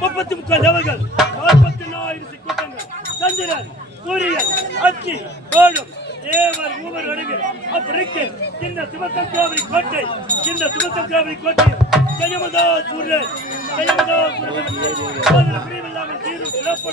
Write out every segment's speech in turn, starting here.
முப்பத்தி முக்கால் தேவர்கள் நாற்பத்தி நாயிரம் கூட்டங்கள் சந்திரன் சூரியன் அக்கி கோடும் தேவர் மூவர் அடங்கு. அப்படிக்கு இந்த சிவசங்கராபுரி கோட்டை. இந்த சிவசங்கராபுரி கோட்டை ஜெயமதா சூரியன் ஜெயமதா சூரியன் பிரிவில்லாமல் தீரும் சிறப்பு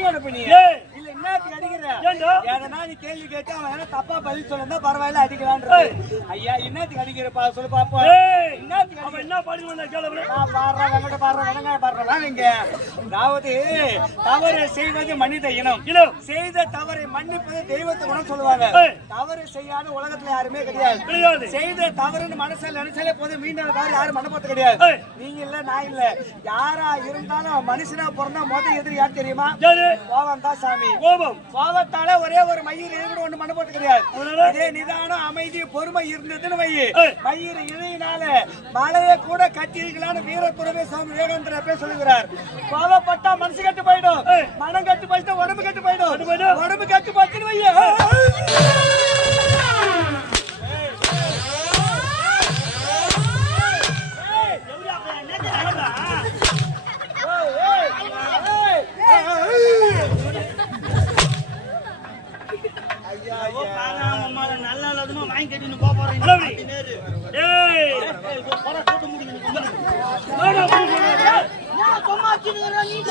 என்னத்துக்கு அடிக்கிற எதனா நீ கேள்வி கேட்டு அவன் என்ன தப்பா பதில் சொல்லிருந்தா பரவாயில்ல அடிக்கலான்ற ஐயா என்னத்துக்கு அடிக்கிறப்பா சொல்லு பாப்போம். என்னத்துக்கு அவன் என்ன வந்தா கேளவன நான் பாடுறேன் வெங்கட பாடுறேன் வெங்கட பாடுறேன். இங்க. அதாவது தவறு செய்வது மனித இனம். இனம். செய்த தவறை மன்னிப்பது தெய்வத்தை குணம் சொல்லுவாங்க. தவறு செய்யாத உலகத்துல யாருமே கிடையாது. கிடையாது. செய்த தவறுன்னு மனசுல நினைச்சாலே போதும். மீண்டும் வேற யாரும் மனப்பத்து கிடையாது. நீங்க இல்ல நான் இல்ல. யாரா இருந்தாலும் மனுஷனா பிறந்தா முதல் எதிரி யார் தெரியுமா? கோவம் தான் சாமி. கோபம். கோவத்தால ஒரே ஒரு மயிர் கூட ஒண்ணு கிடையாது அதனால? இதே நிதானம் அமைதி பொறுமை இருந்ததுன்னு வை. மயிர் இணையினால மலையை கூட கட்டிருக்கலாம்னு வீரத்துறவே சுவாமி விவேகானந்தர் அப்பே சொல்லுகிறார் கோவப்பட்டா மனசு கட்டு போயிடும். மனம் கட்டு போயிட்டா உடம்பு கட்டு போயிடும். உடம்பு கட்டு போச்சுன்னு வைய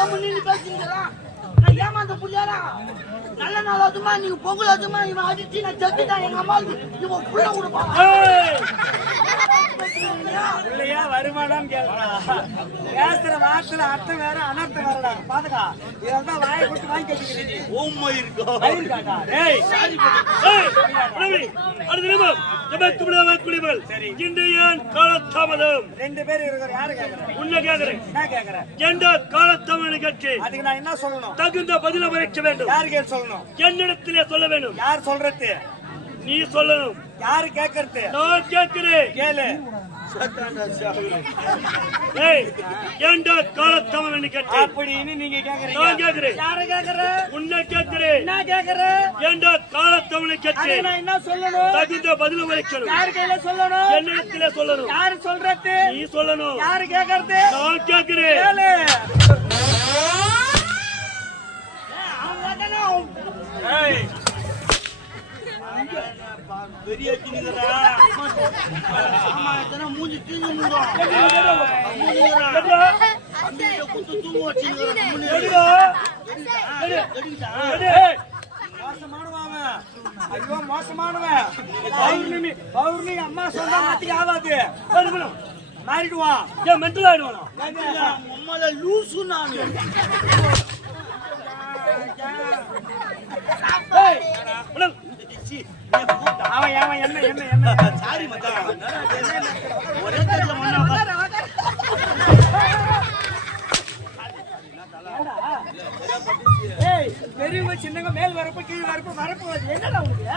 வச்சுருக்கிறேன் நீ நின்று பேசுகிறேன் நான் ஏமாந்த புள்ளியாரா? நல்ல நாள் அதுமா நீங்க பொங்கல் அதுமா இவன் அடிச்சு நான் செத்துட்டேன் எங்க அம்மாவுக்கு இவன் புள்ள கொடுப்பான். இல்லையா வருமானம் பேசுற வார்த்தையில அர்த்தம் வேற அனர்த்தம் வேறடா. பாத்துக்கா இதெல்லாம் வாயை கொடுத்து வாங்கி கட்டிக்கிறீங்க. டேய். ரெண்டு பேர் இருக்கிற யாரு கேக்குற உன்னை கேக்குறேன். என்ன கேக்குற எந்த காலத்தாமதம் கேட்கு அதுக்கு நான் என்ன சொல்லணும்? தகுந்த பதில வரைக்க வேண்டும். யாரு கேட்டு சொல்லணும்? என்னிடத்திலே சொல்ல வேண்டும். யார் சொல்றது? நீ சொல்லணும். யாரு கேக்குறது? நான் கேட்கிறேன். கேளு. ஏண்டா காலத்தாமதம் கேட்டேன்? அப்படின்னு நீங்க நான் கேக்குறீங்க கேட்கிறேன் யாரு கேக்குற? உன்னை கேட்கிறேன் என்ன கேக்குற? ஏண்டா காலத்தவனை அதுக்கு கேட்டேன் நான் என்ன சொல்லணும்? தகுந்த பதில வரைக்கணும் யாரு கையில சொல்லணும்? என்னிடத்திலே சொல்லணும். யாரு சொல்றது? நீ சொல்லணும். யாரு கேக்குறது? நான் கேட்கிறேன் கேளு. ஏய் பெரிய அம்மா எத்தனை மூஞ்சி தீங்கு மோசமானவன் ஐயோ மோசமானவன் பௌர்ணமி பௌர்ணமி அம்மா சொன்னா மாத்திக்க ஆகாது மாறிடுவான் ஏன் லூசு ஏய், பெரியவங்க சின்னவங்க மேல் வரப்பு கீழ் வரப்பு வரப்பு. என்னடா உங்களுக்கு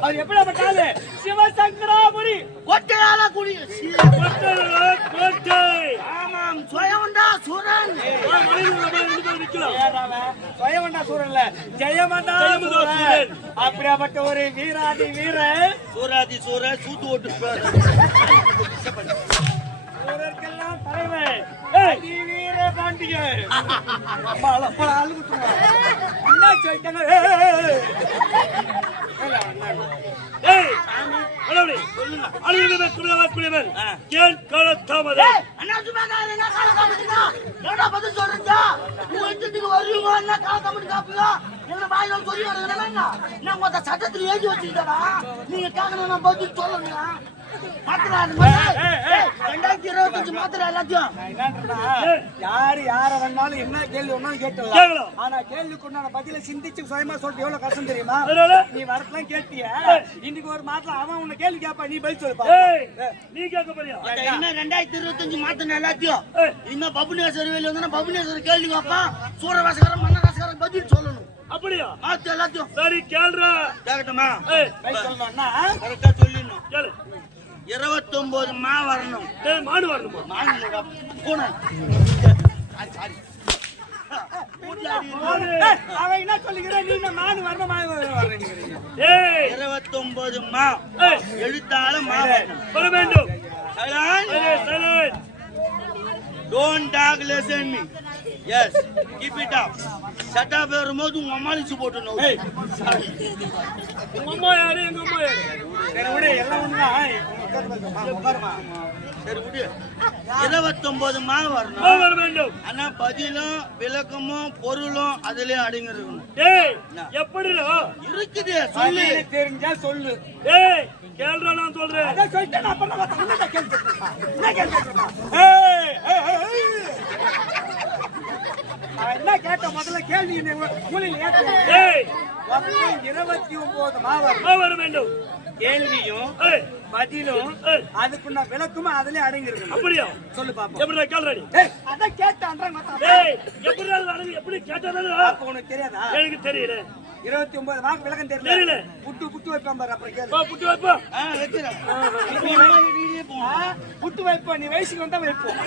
அவர் எப்படிப்பட்டாலு சிவசங்கராபுரி. கொட்டையால குடி. கோட்டை. ஆமாம் சுயவண்டா சூரன். ஜெயமண்டா சூரன்ல. ஜெயமண்டா சூரன். அப்படியாப்பட்ட ஒரு வீராதி வீரன் சூராதி சூர சூத்து ஓட்டு வீரர்க்கெல்லாம் தலைவன் வீர அழுகுத்துங்க. என்ன சொல்லிட்டாங்க மேடம், அழுகிறவன் குடியவன் குடியவன். ஏன் காலத்தாமதம் என்ன பதில் சொல்றீங்க உங்க இஷ்டத்துக்கு வருவீங்க என்ன கால காமிட்டு காப்பீங்க என்ன வாயில சொல்லி வரீங்க என்ன நான் மொத்த சட்டத்துல வச்சுக்கிட்டா நீங்க கேட்கணும் நான் பதில் சொல்லணும் ரெண்டாயிரத்தி இருபத்தஞ்சு மாத்திரா எல்லாத்தையும் யாரு யார வேணாலும் என்ன கேள்வி வேணாலும். கேட்கலாம். ஆனா கேள்விக்கு உண்டான பதிலை சிந்திச்சு சுயமா சொல்லிட்டு எவ்வளவு கஷ்டம் தெரியுமா நீ வரப்பெல்லாம் கேட்டிய இன்னைக்கு ஒரு மாதம் அவன் உன்னை கேள்வி கேட்பா நீ பதில் சொல்லுப்பா நீ கேட்க போறியா? இன்னும் ரெண்டாயிரத்தி இருபத்தஞ்சு மாத்திரம் எல்லாத்தையும். இன்னும் பபுனேஸ்வர் வெளியே வந்தா பபுனேஸ்வர் கேள்வி கேட்பான் மன்னராசகரம் பதில் சொல்லணும் அப்படியா மாத்து எல்லாத்தையும் சரி கேள்றா கேட்கட்டுமா சொல்லணும்னா கரெக்டா சொல்லிடணும். கேளு. இருபத்தொன்பது மா வரணும். மாடு வரணுமா? மாநில பூனை. மாடு. ஏய், அவன் என்ன வரணும்? இருபத்தொன்பது மா. ஏய். எழுத்தால மா வர வேண்டும். it up. Shut up வரும்போது உங்க அம்மா லிச்சு போட்டுணும் உங்க அம்மா யாரு? எங்க அம்மா யாரு? சரி விடு எல்லாம் ஒண்ணுதான். இருபத்தொன்பது மா வரணும். வர வேண்டும். ஆனா பதிலும் விளக்கமும் பொருளும் அதுலயே அடங்கி இருக்கணும் ஏய் எப்படிடா இருக்குது சொல்லு. தெரிஞ்சா சொல்லு. ஏய் கேள்றா நான் சொல்றேன். அதான் சொல்லிட்டேன் நான் பண்ண மாட்டேன் என்ன? ஏய், என்ன கேட்ட முதல்ல கேள்வி மூலையில ஏத்து. ஏய். இருபத்தி ஒன்பது மாவட்டம் ஆ, வர வேண்டும். கேள்வியும் பதிலும் அதுக்குள்ள விளக்கமும் அதுலயே அடங்கி இருக்கணும் அப்படியா? சொல்லு பாப்போம். எப்படிடா கேள்றா நீ? ஏய் அதான் கேட்டான் ஏய் எப்படிடா நடந்து எப்படி கேட்டதா அப்ப உனக்கு தெரியாதா? எனக்கு தெரியல. இருபத்தி ஒன்பது மார்க் விளக்கம் தெரியல. தெரியல. புட்டு புட்டு வைப்பான் பாரு அப்புறம் கேளு. புட்டு வைப்பா. ஆ. ஆ, புட்டு வைப்போம் நீ வயசுக்கு வந்தா வைப்போம்.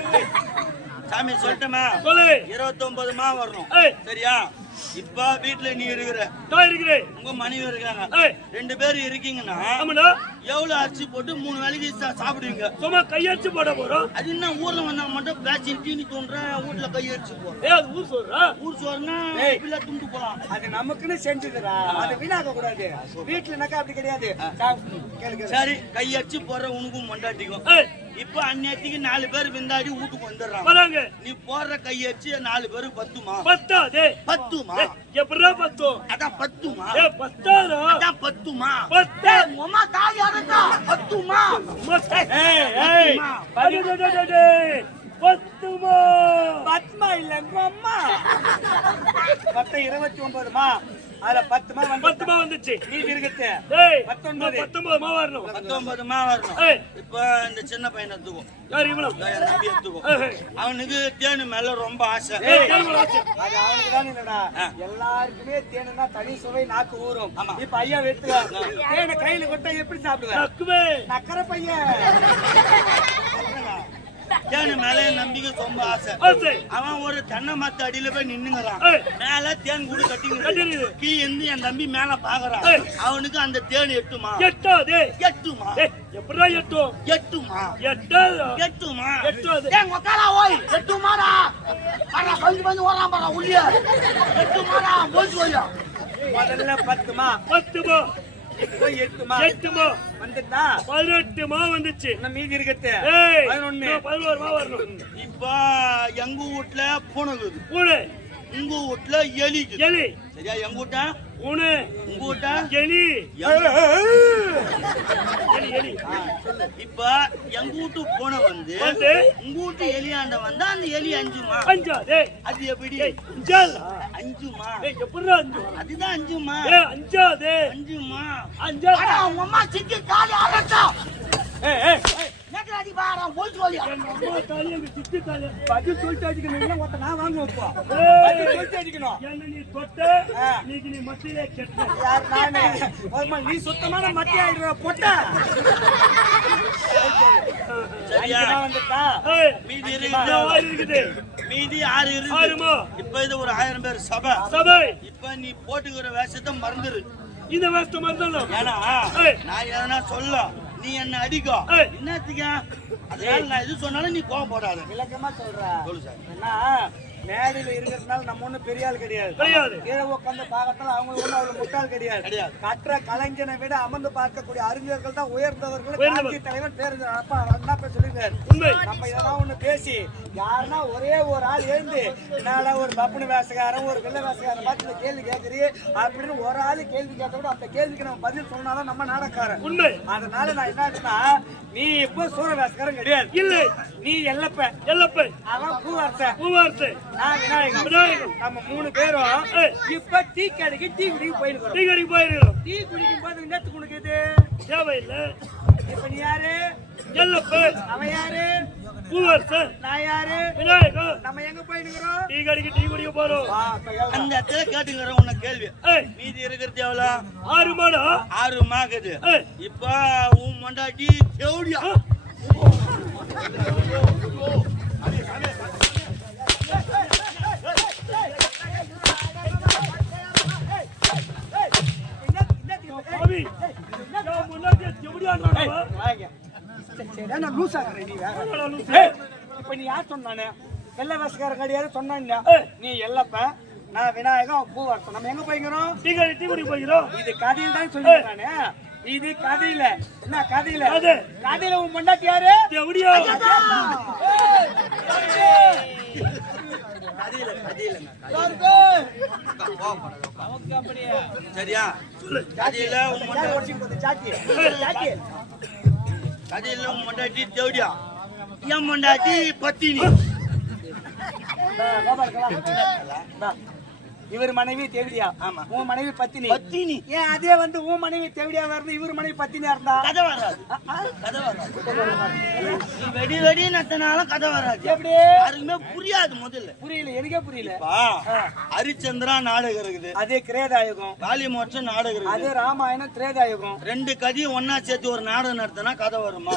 சாமி சொல்லட்டுமா? சொல்லு. இருபத்தொன்பது மா வரணும். சரியா? இப்ப வீட்டுல நீ இருக்கிற. உங்க மனைவி இருக்காங்க. ரெண்டு பேரும் இருக்கீங்கன்னா எவ்வளவு அரிசி போட்டு மூணு வேலைக்கு சாப்பிடுவீங்க? சும்மா கையடிச்சு போட போறோம். அது என்ன ஊர்ல வந்தா மட்டும் பேச்சு தீனி தோன்றேன் வீட்டுல ஏய் அது ஊர் சொல்றா ஊர் சோறுனா. இப்படிலாம் துண்டு போலாம். அது நமக்குன்னு செஞ்சுதுடா. அதை வீணாக்க கூடாது. வீட்டுலனாக்கா அப்படி கிடையாது. சரி கையடிச்சு போற உனக்கும் மண்டாட்டிக்கும். இப்ப அந்நேரத்துக்கு நாலு பேர் விந்தாடி வீட்டுக்கு வந்துடுறாங்க நீ போடுற கையடிச்சு நாலு பேருக்கு பத்துமா? பத்தாதே. பத்துமா? ஏய், எப்படிடா பத்தும்? அதான் பத்துமா? அதான் பத்துமா? பத்தா. தாலி அறந்தா பத்துமா. பத்துமா? பத்மா இல்ல அம்மா மொத்தம் இருபத்தி ஒன்பதுமா? அதுல பத்துமா வந்து பத்துமா வந்துச்சு. மீதி இருக்குது பத்தொன்பது. பத்தொன்பதுமா வரணும். பத்தொன்பதுமா வரணும். ஏய். இப்ப இந்த சின்ன பையனை எடுத்துக்கோ. யார் இவனும் இதோ என் தம்பி எடுத்துக்கோ. ஏய், அவனுக்கு தேனு மேல ரொம்ப ஆசை. அது அவனுக்கு தான் இல்லடா. எல்லாருக்குமே தேனுனா தனி சுவை நாக்கு ஊறும். இப்ப ஐயா எடுத்துக்க. தேனை கையில கொடுத்தா எப்படி சாப்பிடுவேன்? நக்கற பையன். தேனு மேல நம்பிக்கை ரொம்ப ஆசை. அவன் ஒரு தென்னை மரத்து அடியில போய் நின்னுங்கிறான். மேல தேன் கூடு கட்டிங்க கட்டிருக்குது. கீ இருந்து என் தம்பி மேல பாக்குறான். அவனுக்கு அந்த தேன் எட்டுமா? எட்டாதே. எட்டுமா? ஏய் எப்படிடா எட்டும்? எட்டுமா? எட்டாதா? எட்டுமா? எட்டாது. ஏன் உக்காரா ஓய். எட்டுமாடா. பாரா பஞ்சு பஞ்சு ஓடுறான் பாரா உள்ளிய எட்டுமாடா போச்சு போயா. முதல்ல பத்துமா? பத்துமா? இப்போ எட்டுமா? எட்டுமா? வந்துட்டா? பதினெட்டுமா வந்துச்சு. இன்னும் மீதி இருக்குது ஏய் பதினொன்னு. இன்னும் பதினோருமா வரணும்? இப்ப எங்க வீட்டுல பூனை. ஊனு உங்க வீட்டுல எலி. எலி. சரியா எங்க வீட்டா ஊனு உங்க வீட்டா எலி. எலி. எலி இப்ப எங்க வீட்டு பூனை வந்து உங்க வீட்டு எலியாண்ட வந்தா அந்த எலி அஞ்சுமா? அஞ்சாதே. அது எப்படி? அஞ்சுமா? எப்படிடா அஞ்சு? அதுதான் அஞ்சுமா? ஏய் அஞ்சாதே. அஞ்சுமா? அஞ்சாதா உங்க அம்மா சிக்கி காலி ஆரட்டா ஏய் ஏய் நேற்று பாரா போயா எங்க அம்மா தாலி எங்க சித்தி தாலி. பதில் சொல்லிட்டு அடிக்கணும். இல்ல ஒருத்த நான் வாங்க வைப்போம் ஏய். பதில் சொல்லிட்டு அடிக்கணும். என்ன நீ தொட்ட. இன்னைக்கு நீ மத்தியிலே கெட்ட. யார் நானு? நீ சுத்தமான மத்திய ஆயிடுற பொட்டா. சரியா? மீதி இருக்குது இருக்குது. மீதி ஆறு இருக்கு ஆறுமா? இப்ப இது ஒரு ஆயிரம் பேர் சபை. சபை. இப்ப நீ போட்டுக்கிற வேஷத்தை மறந்துரு. இந்த ஏன்னா ஏய். நான் எதனா சொல்ல நீ என்ன அடிக்கோ? ஏய். என்னத்துக்கு? அதனால நான் எது சொன்னாலும் நீ கோவம் போடாத. விளக்கமா சொல்றா. சொல்லு சார். ஏன்னா மேடையில இருக்கிறதுனால நம்ம ஒண்ணும் பெரிய ஆள் கிடையாது. கிடையாது. கீழே உட்காந்து பார்க்கறதால அவங்க ஒண்ணும் அவ்வளவு முட்டாள் கிடையாது. கிடையாது. கற்ற கலைஞனை விட அமர்ந்து பார்க்கக்கூடிய அறிஞர்கள் தான் உயர்ந்தவர்கள். உயர்ந்தவர். காந்தி தலைவர் பேர் அப்பா அண்ணா பேர் சொல்லிருக்காரு உண்மை. நம்ம இதெல்லாம் ஒண்ணு பேசி யாருன்னா ஒரே ஒரு ஆள் எழுந்து என்னடா ஒரு பப்புனு வேசக்காரன் ஒரு வெள்ளை வேசக்காரன் பார்த்து கேள்வி கேட்கறீ அப்படின்னு ஒரு ஆளு கேள்வி கேட்ட கூட அந்த கேள்விக்கு நம்ம பதில் சொன்னாதான் நம்ம நாடக்காரன் அதனால நான் என்னன்னா நீ இப்போ சூர வேசக்காரன் கிடையாது. இல்லை. நீ எல்லப்ப. எல்லப்பை. அவன் பூவார்த்த. பூவார்த்தை. நான் விநாயகன். விநாயகன். நம்ம மூணு பேரும். இப்ப டீ கடைக்கு டீ குடிக்க போயிருக்கிறோம். டீ கடைக்கு போயிருக்கிறோம். டீ குடிக்கும் போது நேத்து குடிக்குது இப்ப நீ யாரு? எல்லப்பை. அவன் யாரு? நான் யாரு? நம்ம எங்க போயிருக்கிறோம்? டீ கடைக்கு டீ குடிக்க போறோம். அந்த இடத்துல கேட்டுக்கிறேன் உன்னை கேள்வி. மீதி இருக்கிறது எவ்வளோ? ஆறு மாடா? ஆறு மாக்குது. ஏய் இப்ப உன் மண்டாட்டி தேவடியா? இப்ப நீ யார் சொன்னானே? வெள்ளை வேசக்காரன் கிடையாது சொன்னான். நீ எல்லப்ப நான் விநாயகம் பூவார்த்தம் நம்ம எங்க போய்க்கிறோம்? டீ கடை போகிறோம் இது கதையில் தான் சொல்லிருக்கானே இது கதையில. என்ன கதையில? கதை. கதையில உன் பொண்டாட்டி யாரு? எப்படியா. சரியா? கதையில உன். கதையில உன் மண்டாட்டி தேவடியா? என் மண்டாட்டி பத்தினி. இவர் மனைவி தேவடியா? ஆமா. உன் மனைவி பத்தினி. பத்தினி. ஏன் அதே வந்து உன் மனைவி தேவடியா வருது இவர் மனைவி பத்தினியா இருந்தா? கதை வராது. கதை வராது. வெடி வெடி நத்தினாலும் கதை வராது. எப்படி? யாருக்குமே புரியாது முதல்ல. புரியல எனக்கே புரியல. ஹரிச்சந்திரா நாடகம் இருக்குது. அதே கிரேதாயுகம் காளி மோட்சம் நாடகம் இருக்குது. அதே ராமாயணம் திரேதாயுகம். ரெண்டு கதையும் ஒன்னா சேர்த்து ஒரு நாடகம் நடத்தினா கதை வருமா?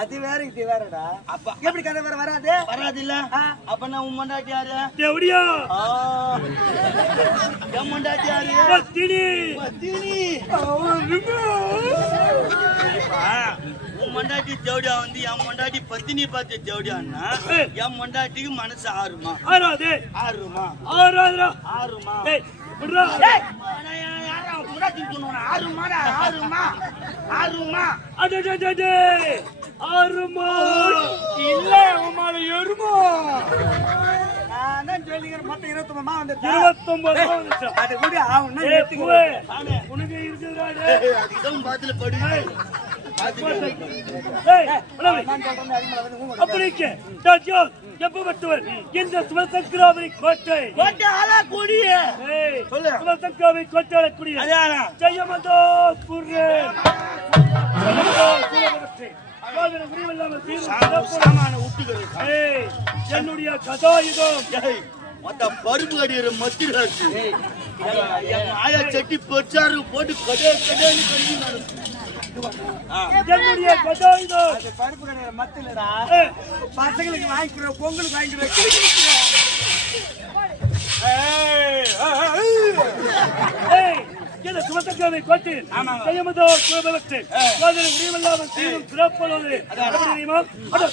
அது வேற இது வேறடா. அப்ப. எப்படி கதை வேற வராது? வராது இல்ல. அப்ப நான் உன் மண்டாட்டி யாரு? எப்படியா ஆ. மண்டாட்டி தேவடியா வந்து என் மண்டாட்டி பத்தினி பார்த்து தேவடியான்னா ஏய். என் மண்டாட்டிக்கு மனசு ஆறுமா? ஆறாது. ஆறுமா? ஆறாதுடா. ஆறுமா? ஆறுமாடா, ஆறுமா, ஆறுமா. அடடடடே ஆறுமா. இல்ல உமால எருமோ இந்த சிவசங்கராமணி கோட்டை. கோட்டை ஆளா கொடியே. சிவசங்கராமணி கோட்டை கூடிய. அதானா? ஜெயமந்தோ குர்ரே. ஜெயமந்தோ என்னுடைய கதாயுதம். ஏய், மொத்த பருப்பு கடிக்கிற மத்திர ஆயா செட்டி பெருசாரு போட்டு கடே கடேன்னு என்னுடைய பருப்பு கடையில மத்திலடா பசங்களுக்கு வாங்கிக்கிற பொங்கலுக்கு வாங்கிக்கிற ஏய் இந்த சிவசங்கராமணி கோட்டை ஜெயமந்தோ சூரபக்ஷே காதல புரியவில்லாமல் தீரும் சிறப்பளவு தெரியுமா அட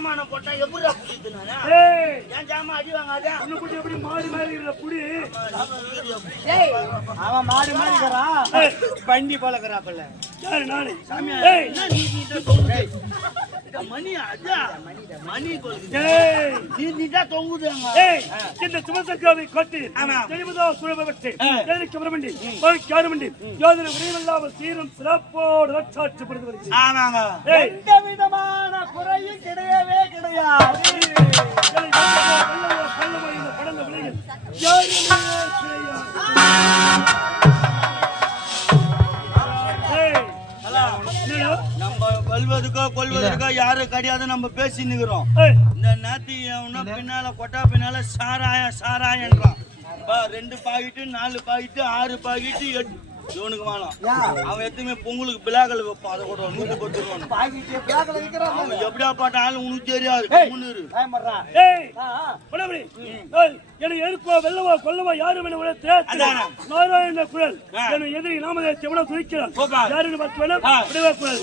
சாமான போட்டா எப்படிடா புரியுது நானு? ஏய். என் ஜாமான் அடி வாங்காத. உன்னை குட்டி எப்படி மாறி மாறி இருக்கிற புடி? அவன் மாறி மாறி இருக்கிறான் வண்டி போலக்கிறாப்பல்ல யாரு நானு? ஏய். நீ நீ தொங்குது? இந்த மணி அதான். மணி கொள்குது. ஏய் நீ நீ தான் தொங்குது அங்க. ஏய் இந்த சிவசங்கராவை கொட்டி ஆமா. ஜெயமதோ சுரபவத்தை ஆ. ஏரிக்க பிரமண்டி மகிழ்ச்சி யோதனை விரைவில்லாமல் தீரும் சிறப்போடு ரட்சாட்சிப்படுத்தி வருகிறது ஆமாங்க. ஏய் எந்த விதமான குறையும் கிடையவே கிடையாது ஏழை வெள்ளமோ, வெள்ளமோ, வெள்ளமோ இந்த படந்த விலையில் யாருமே கிடையாது. நம்ம பல்பு வெல்வதற்கோ கொல்வதற்கோ யாரும் கிடையாது. நம்ம பேசி நிக்கிறோம். ஏய், இந்த நேத்தி பின்னால கொட்டா பின்னால சாராய சாராயன்றான் ரெண்டு பாக்கெட்டு நாலு பாக்கெட்டு ஆறு பாக்கெட்டு எட்டு இவனுக்கு வேணாம். அவன் எத்துமே பொங்கலுக்கு பிளாக்கல் வைப்பான். அதை கூட நூத்தி பத்து ரூபான்னு. பாக்கிட்டு பிளாக்ல விக்கிறான் அவன் எப்படியா பாட்ட ஆளு உனக்கு தெரியாது என்னை எதிர்க்கவோ வெல்லவோ கொல்லவோ யாரும் என்னை. அதானே. நாராயண குரல் ஆ. என்னை எதிரி நாமதே செவன துணிக்கிறார் சூப்பர். யாருக்கு பத்து வேணும். விடுவே குரல்.